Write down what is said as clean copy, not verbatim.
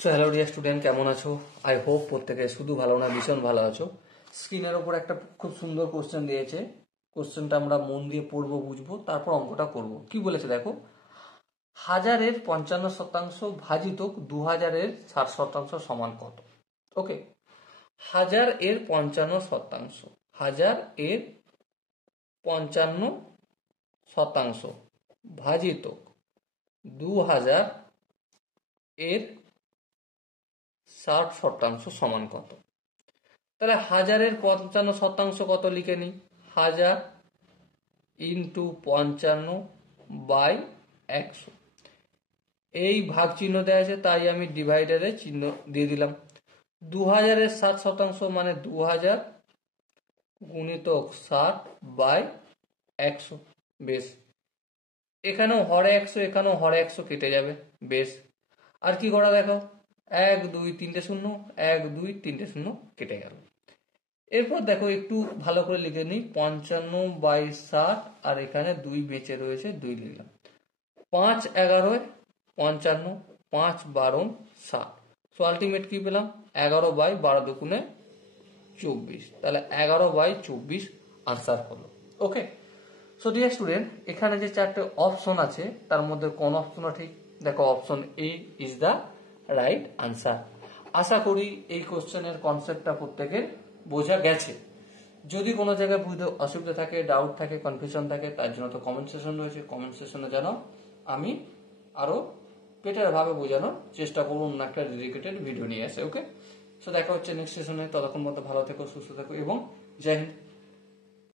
So hello dear student, কেমন আছো? I hope প্রত্যেকে শুধু ভালো না ভীষণ ভালো আছো। স্ক্রিনের ওপর একটা খুব সুন্দর কোশ্চেন দিয়েছে। কোশ্চেনটা আমরা মন দিয়ে পড়বো, বুঝবো, তারপর অঙ্কটা করব। কি বলেছে দেখো, 1000-এর 55% ভাজিত 2000-এর 60% সমান কত? ওকে, 1000-এর 55%, 1000-এর 55% ভাজিত 2000-এর 60% সমান কত? তাহলে 1000-এর 55% কত লিখে নিই, 1000 ইন্টু 55/100। এই ভাগ চিহ্ন দেওয়া আছে, তাই আমি ডিভাইডারের চিহ্ন দিয়ে দিলাম। 2000-এর 60% মানে 2000 গুণিতক 60/100। বেশ, এখানেও হরে 100, এখানেও হরে 100 কেটে যাবে। বেশ, আর কি করা দেখো, 1 2 3টে শূন্য, 1 2 3টে শূন্য কেটে গেল। এরপর দেখো একটু ভালো করে লিখে নিই, 55/60, আর এখানে 2 বেঁচে রয়েছে, 2 লিখলাম। 5 11 55, 5 12 60। সো আলটিমেট কি পেলাম, 11/12 দুগুণে 24। তাহলে 11/24 আনসার হলো। ওকে, সো ডিয়ার স্টুডেন্ট, এখানে যে 4টে অপশন আছে তার মধ্যে কোন অপশনটা ঠিক? দেখো, option A is the right answer. আশা করি এই কোশ্চেনের কনসেপ্টটা প্রত্যেকের বোঝা গেছে। যদি কোনো জায়গায় বুঝতে অসুবিধা থাকে, ডাউট থাকে, কনফিউশন থাকে, তার জন্য তো কমেন্ট সেশন রয়েছে। কমেন্ট সেশনে জানাও, আমি আরো বেটার ভাবে বোঝানোর চেষ্টা করবো, অন্য একটা ডেডিকেটেড ভিডিও নিয়ে আসে। ওকে, সো দেখা হচ্ছে নেক্সট সেশনে। ততক্ষণ মতো ভালো থেকো, সুস্থ থেকো এবং জয় হিন্দ।